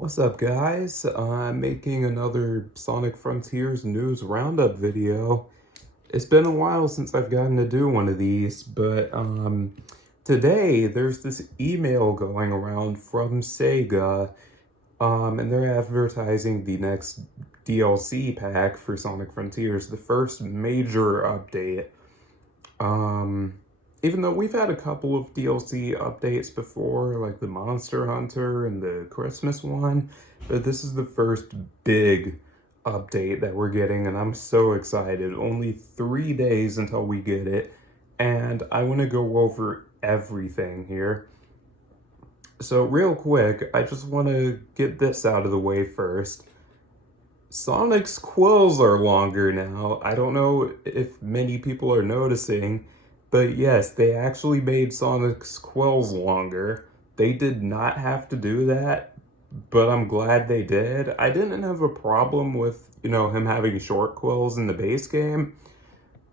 What's up, guys? I'm making another Sonic Frontiers News Roundup video. It's been a while since I've gotten to do one of these, but today there's this email going around from Sega, and they're advertising the next DLC pack for Sonic Frontiers, the first major update. Um, Even though we've had a couple of DLC updates before, like the Monster Hunter and the Christmas one, but this is the first big update that we're getting, and I'm so excited. Only 3 days until we get it, and I want to go over everything here. So real quick, I just want to get this out of the way first. Sonic's quills are longer now. I don't know if many people are noticing, but yes, they actually made Sonic's quills longer. They did not have to do that, but I'm glad they did. I didn't have a problem with, him having short quills in the base game,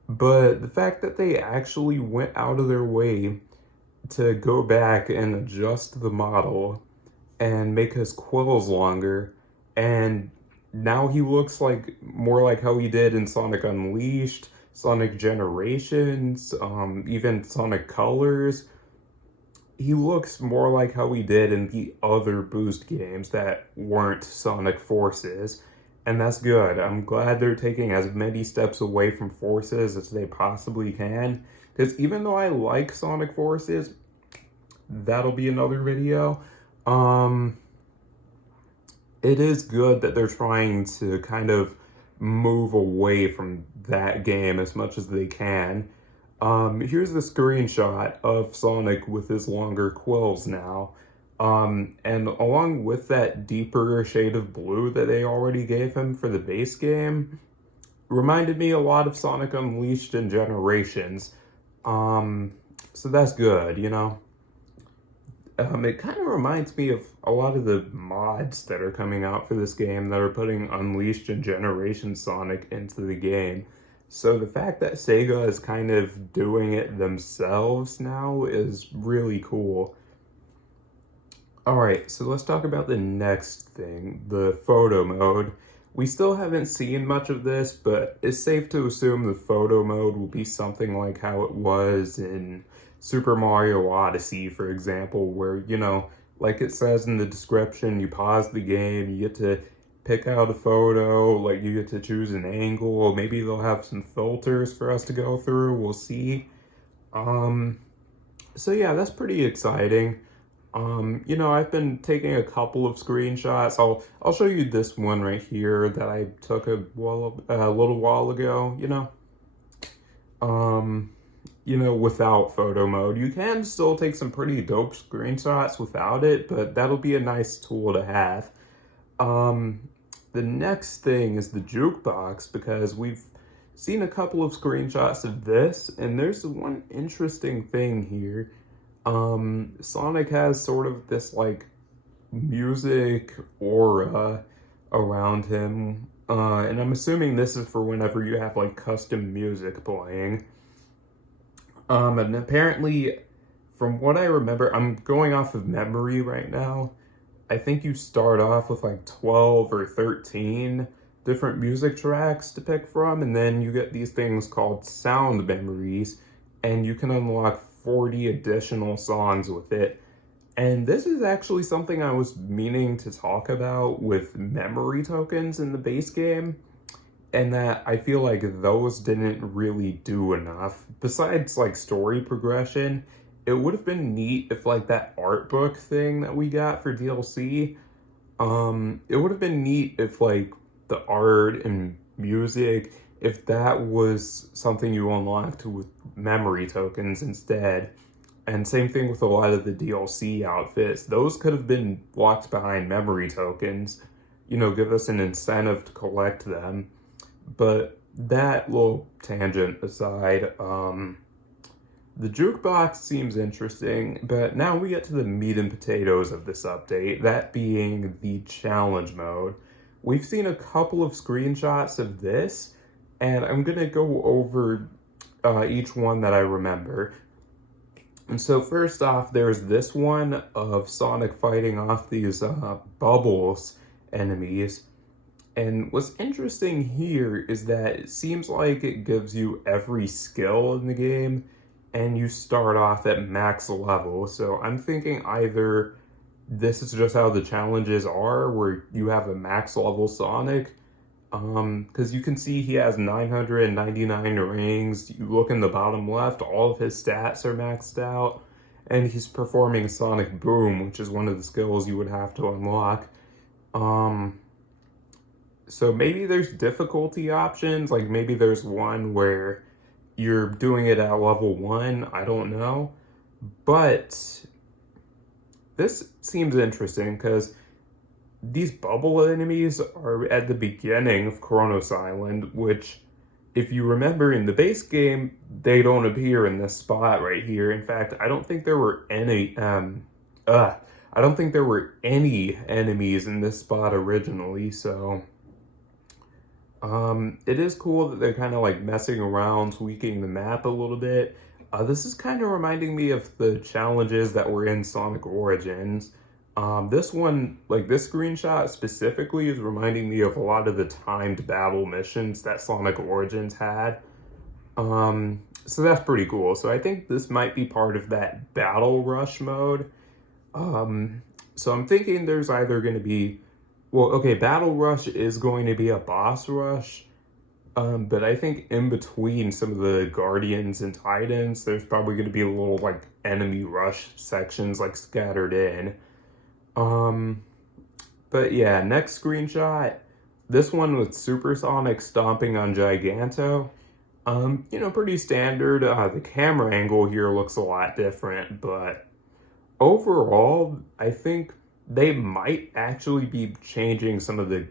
but the fact that they actually went out of their way to go back and adjust the model and make his quills longer, and now he looks like more like how he did in Sonic Unleashed, Sonic Generations, even Sonic Colors. He looks more like how he did in the other Boost games that weren't Sonic Forces, and that's good. I'm glad they're taking as many steps away from Forces as they possibly can, because even though I like Sonic Forces, that'll be another video. It is good that they're trying to kind of move away from that game as much as they can. Here's the screenshot of Sonic with his longer quills now. And along with that deeper shade of blue that they already gave him for the base game, reminded me a lot of Sonic Unleashed and Generations. So that's good, It kind of reminds me of a lot of the mods that are coming out for this game that are putting Unleashed and Generation Sonic into the game. So the fact that Sega is kind of doing it themselves now is really cool. Alright, so let's talk about the next thing, the photo mode. We still haven't seen much of this, but it's safe to assume the photo mode will be something like how it was in Super Mario Odyssey, for example, where, like it says in the description, you pause the game, you get to pick out a photo, like you get to choose an angle, maybe they'll have some filters for us to go through, we'll see. So yeah, that's pretty exciting. I've been taking a couple of screenshots. I'll show you this one right here that I took a little while ago, without photo mode. You can still take some pretty dope screenshots without it, but that'll be a nice tool to have. The next thing is the jukebox, because we've seen a couple of screenshots of this, and there's one interesting thing here. Sonic has sort of this like music aura around him, and I'm assuming this is for whenever you have like custom music playing. And apparently, from what I remember, I'm going off of memory right now, I think you start off with like 12 or 13 different music tracks to pick from, and then you get these things called sound memories, and you can unlock 40 additional songs with it. And this is actually something I was meaning to talk about with memory tokens in the base game, and that I feel like those didn't really do enough. Besides like story progression, it would have been neat if like that art book thing that we got for DLC, it would have been neat if like the art and music, if that was something you unlocked with memory tokens instead. And same thing with a lot of the DLC outfits. Those could have been locked behind memory tokens, give us an incentive to collect them. But that little tangent aside, the jukebox seems interesting, but now we get to the meat and potatoes of this update, that being the challenge mode. We've seen a couple of screenshots of this, and I'm going to go over each one that I remember. And so first off, there's this one of Sonic fighting off these bubbles enemies. And what's interesting here is that it seems like it gives you every skill in the game, and you start off at max level. So I'm thinking either this is just how the challenges are, where you have a max level Sonic, because you can see he has 999 rings. You look in the bottom left, all of his stats are maxed out, and he's performing Sonic Boom, which is one of the skills you would have to unlock. So maybe there's difficulty options, like maybe there's one where you're doing it at level 1, I don't know. But this seems interesting because these bubble enemies are at the beginning of Kronos Island, which, if you remember in the base game, they don't appear in this spot right here. In fact, I don't think there were any enemies in this spot originally, so it is cool that they're kind of like messing around, tweaking the map a little bit. This is kind of reminding me of the challenges that were in Sonic Origins. This one, like this screenshot specifically, is reminding me of a lot of the timed battle missions that Sonic Origins had. So that's pretty cool. So I think this might be part of that battle rush mode. So I'm thinking there's either going to be, well, okay, battle rush is going to be a boss rush. But I think in between some of the Guardians and Titans, there's probably going to be a little like enemy rush sections like scattered in. But yeah, next screenshot, this one with Supersonic stomping on Giganto. Pretty standard. The camera angle here looks a lot different, but overall, I think they might actually be changing some of the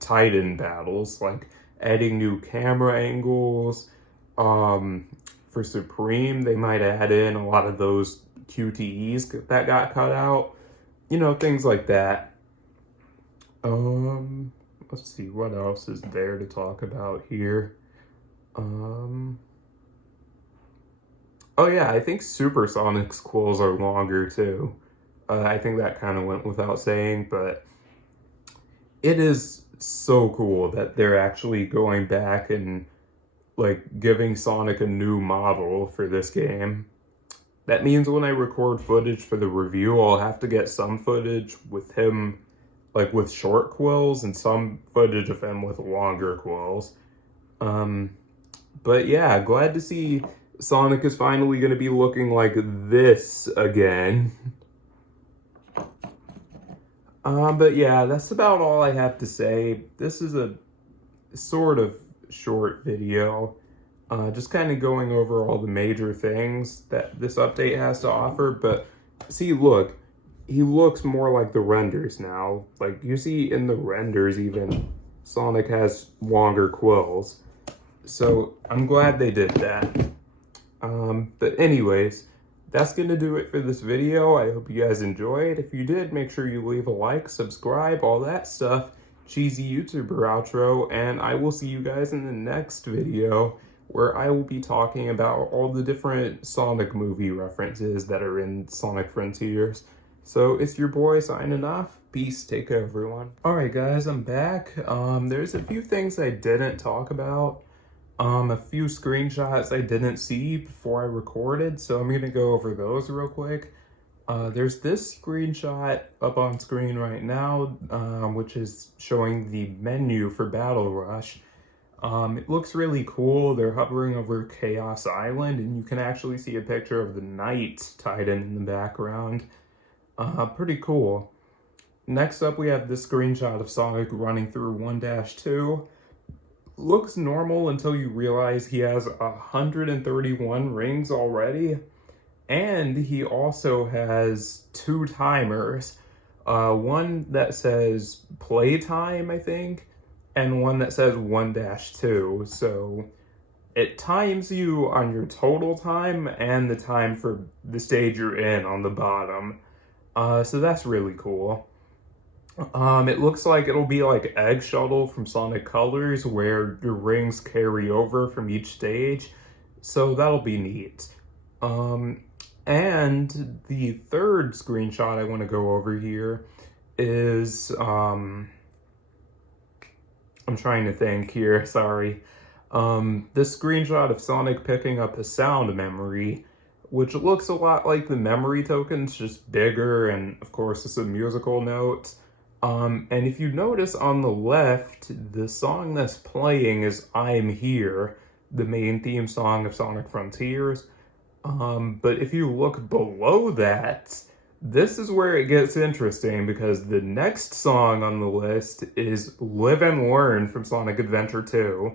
Titan battles, like adding new camera angles. For Supreme, they might add in a lot of those QTEs that got cut out. Things like that. Let's see, what else is there to talk about here? Oh yeah, I think Supersonic's quills are longer too. I think that kind of went without saying, but it is so cool that they're actually going back and like giving Sonic a new model for this game. That means when I record footage for the review, I'll have to get some footage with him like with short quills and some footage of him with longer quills. But yeah, glad to see Sonic is finally going to be looking like this again. But yeah, that's about all I have to say. This is a sort of short video. Just kind of going over all the major things that this update has to offer. But see, look, he looks more like the renders now. Like, you see in the renders even, Sonic has longer quills. So I'm glad they did that. But anyways, that's going to do it for this video. I hope you guys enjoyed. If you did, make sure you leave a like, subscribe, all that stuff. Cheesy YouTuber outro, and I will see you guys in the next video, where I will be talking about all the different Sonic movie references that are in Sonic Frontiers. So it's your boy signing off. Peace. Take care, everyone. Alright guys, I'm back. There's a few things I didn't talk about. A few screenshots I didn't see before I recorded, so I'm gonna go over those real quick. There's this screenshot up on screen right now, which is showing the menu for Battle Rush. It looks really cool. They're hovering over Chaos Island, and you can actually see a picture of the Knight Titan in the background. Pretty cool. Next up, we have this screenshot of Sonic running through 1-2. Looks normal until you realize he has 131 rings already. And he also has 2 timers. One that says playtime, I think, and one that says 1-2. So it times you on your total time and the time for the stage you're in on the bottom. So that's really cool. It looks like it'll be like Egg Shuttle from Sonic Colors, where your rings carry over from each stage. So that'll be neat. And the third screenshot I want to go over here is, I'm trying to think here, sorry. This screenshot of Sonic picking up a sound memory, which looks a lot like the memory tokens, just bigger, and of course it's a musical note. And if you notice on the left, the song that's playing is I'm Here, the main theme song of Sonic Frontiers. But if you look below that, this is where it gets interesting because the next song on the list is Live and Learn from Sonic Adventure 2.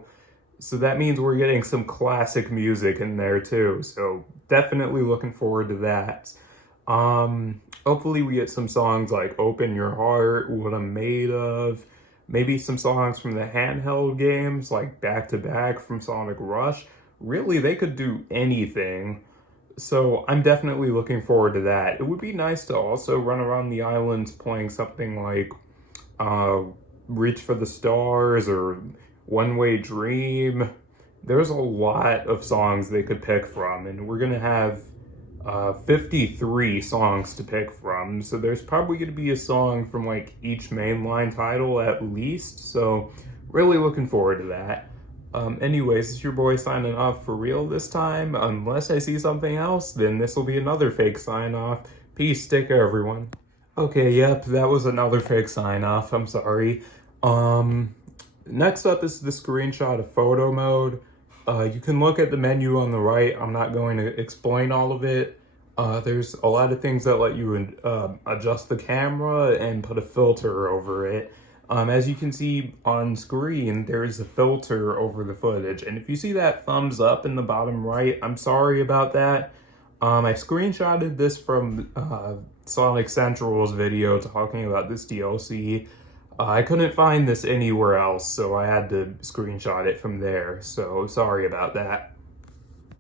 So that means we're getting some classic music in there too. So definitely looking forward to that. Hopefully we get some songs like Open Your Heart, What I'm Made Of, maybe some songs from the handheld games like Back to Back from Sonic Rush. Really, they could do anything. So I'm definitely looking forward to that. It would be nice to also run around the islands playing something like Reach for the Stars or One Way Dream. There's a lot of songs they could pick from, and we're gonna have 53 songs to pick from. So there's probably gonna be a song from like each mainline title at least. So really looking forward to that. Anyways, it's your boy signing off for real this time. Unless I see something else, then this will be another fake sign off. Peace, take care everyone. Okay, yep, that was another fake sign off, I'm sorry. Next up is the screenshot of photo mode. You can look at the menu on the right. I'm not going to explain all of it. There's a lot of things that let you adjust the camera and put a filter over it. As you can see on screen, there is a filter over the footage. And if you see that thumbs up in the bottom right, I'm sorry about that. I screenshotted this from Sonic Central's video talking about this DLC. I couldn't find this anywhere else, so I had to screenshot it from there. So sorry about that.